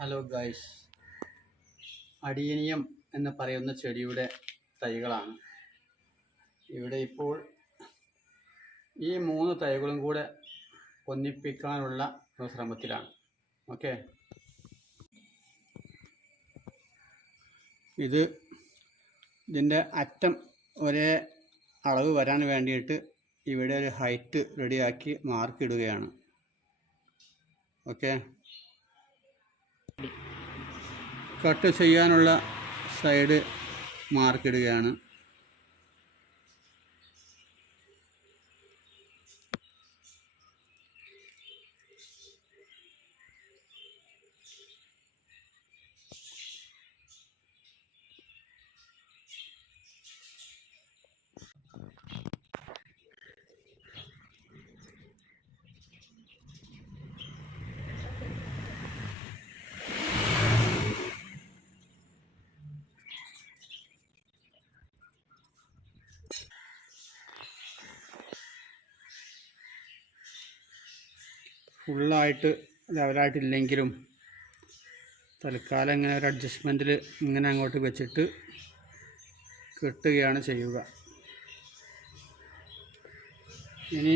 Hello guys അടിയനിയം എന്ന് പറയുന്ന ചെടിയുടെ തൈകളാണ്. ഇവിടെ ഇപ്പോൾ ഈ മൂന്ന് തൈകളും കൂടെ ഒന്നിപ്പിക്കാനുള്ള ശ്രമത്തിലാണ്. ഓക്കെ ഇത് ഇതിന്റെ അറ്റം ഒരേ അളവ് വരാൻ വേണ്ടിയിട്ട് ഇവിടെ ഒരു ഹൈറ്റ് റെഡിയാക്കി മാർക്കിടുകയാണ് ഓക്കെ കട്ട് ചെയ്യാനുള്ള സൈഡ് മാർക്ക് ഫുള്ളായിട്ട് ലെവലായിട്ടില്ലെങ്കിലും തൽക്കാലം ഇങ്ങനെ ഒരു അഡ്ജസ്റ്റ്മെന്റിൽ ഇങ്ങനെ അങ്ങോട്ട് വെച്ചിട്ട് കെട്ടുകയാണ് ചെയ്യുക. ഇനി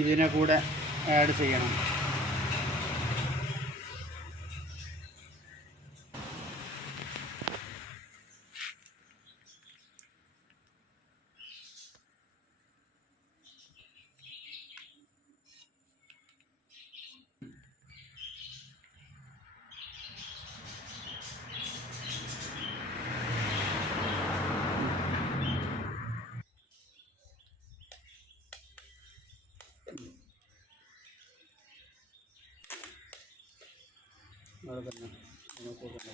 ഇതിനെ കൂടെ ആഡ് ചെയ്യണം. അത് തന്നെ നമുക്ക് തന്നെ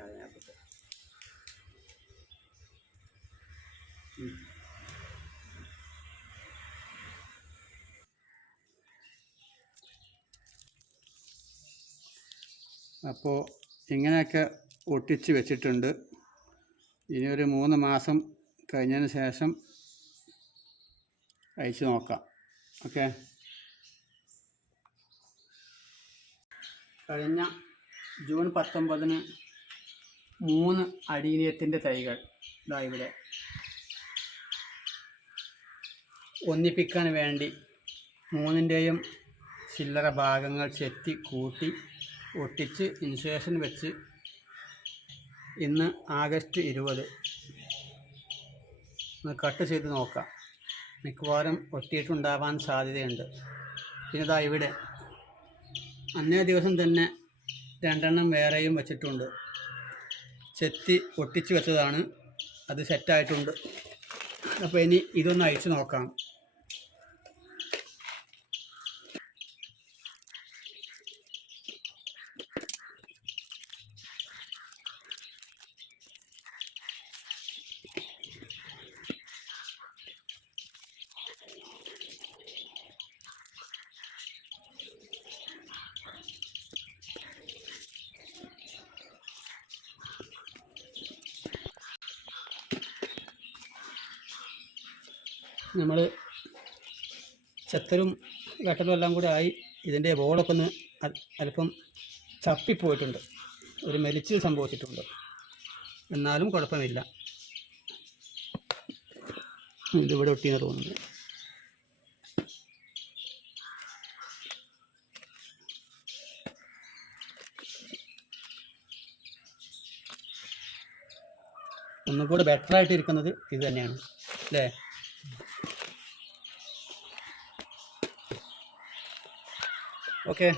അതിനകത്ത് അപ്പോൾ ഇങ്ങനെയൊക്കെ ഒട്ടിച്ച് വെച്ചിട്ടുണ്ട്. ഇനി ഒരു മൂന്ന് മാസം കഴിഞ്ഞതിന് ശേഷം അയച്ചു നോക്കാം. ഓക്കെ? കഴിഞ്ഞ ജൂൺ പത്തൊമ്പതിന് മൂന്ന് അടീനിയത്തിന്റെ തൈകൾ ഇതാ ഇവിടെ. ഒന്നിപ്പിക്കാൻ വേണ്ടി മൂന്നിന്റെയും ചില്ലറ ഭാഗങ്ങൾ ചെത്തി കൂട്ടി ഒട്ടിച്ച് ഇൻസുലേഷൻ വെച്ച് ഇന്ന് ആഗസ്റ്റ് ഇരുപത്. ഒന്ന് കട്ട് ചെയ്ത് നോക്കാം. മിക്കവാറും ഒട്ടിയിട്ടുണ്ടാവാൻ സാധ്യതയുണ്ട്. പിന്നെ ഇതാ ഇവിടെ അന്നേ ദിവസം തന്നെ രണ്ടെണ്ണം വേറെയും വെച്ചിട്ടുണ്ട്. ചെത്തി ഒട്ടിച്ച് വെച്ചതാണ്. അത് സെറ്റായിട്ടുണ്ട് അപ്പോൾ ഇനി ഇതൊന്ന് അയച്ചു നോക്കാം. നമ്മൾ ചെത്തലും വെട്ടലും എല്ലാം കൂടെ ആയി ഇതിന്റെ ബോളൊക്കെ ഒന്ന് അല്പം ചപ്പിപ്പോയിട്ടുണ്ട്. ഒരു മെലിച്ചിൽ സംഭവിച്ചിട്ടുണ്ട്. എന്നാലും കുഴപ്പമില്ല. ഇതിവിടെ ഒട്ടിയെന്ന് തോന്നുന്നു ബെറ്റർ ആയിട്ട് ഇരിക്കുന്നത് ഇത് തന്നെയാണ്. അല്ലേ? ഓക്കെ